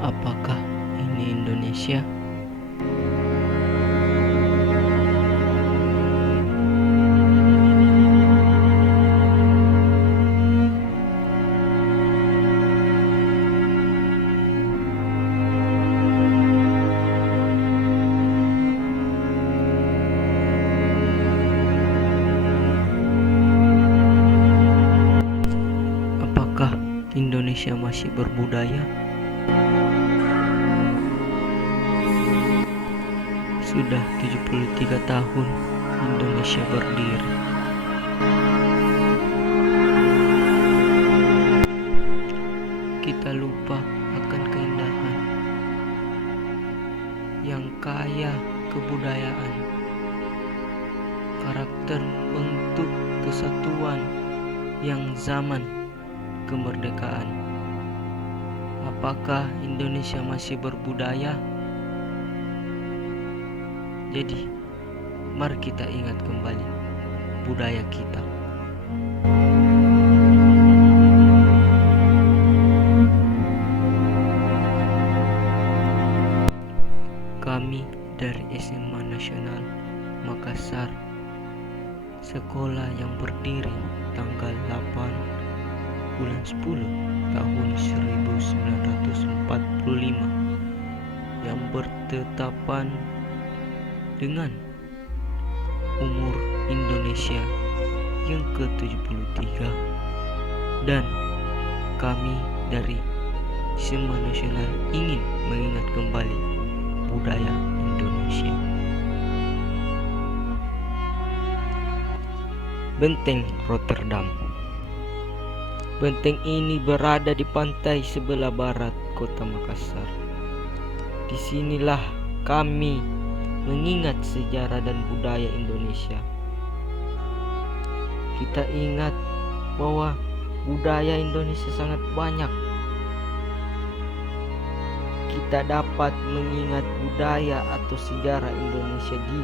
Apakah ini Indonesia? Apakah Indonesia masih berbudaya? Sudah 73 tahun Indonesia berdiri. Kita lupa akan keindahan yang kaya kebudayaan, karakter bentuk kesatuan yang zaman kemerdekaan. Apakah Indonesia masih berbudaya? Jadi, mari kita ingat kembali budaya kita. Kami dari SMA Nasional Makassar, sekolah yang berdiri tanggal 8 bulan 10 tahun 1945, yang bertetapan dengan umur Indonesia yang ke-73, dan kami dari SMA Nasional ingin mengingat kembali budaya Indonesia. Benteng Rotterdam. Benteng ini berada di pantai sebelah barat kota Makassar. Disinilah kami mengingat sejarah dan budaya Indonesia. Kita ingat bahwa budaya Indonesia sangat banyak. Kita dapat mengingat budaya atau sejarah Indonesia di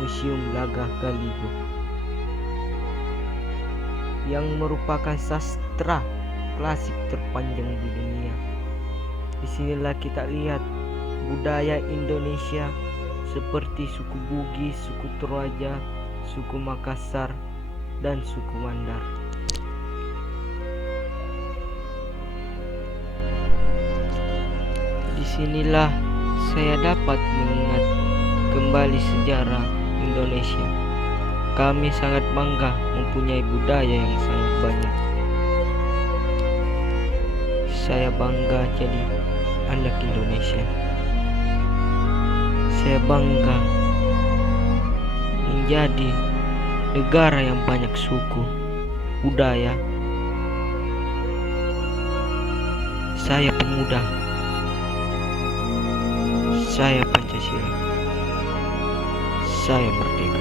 Museum Lagah Galigo, yang merupakan sastra klasik terpanjang di dunia. Disinilah kita lihat budaya Indonesia seperti suku Bugis, suku Toraja, suku Makassar, dan suku Mandar. Disinilah saya dapat mengingat kembali sejarah Indonesia. Kami sangat bangga mempunyai budaya yang sangat banyak. Saya bangga jadi anak Indonesia. Saya bangga menjadi negara yang banyak suku, budaya. Saya pemuda. Saya Pancasila. Saya merdeka.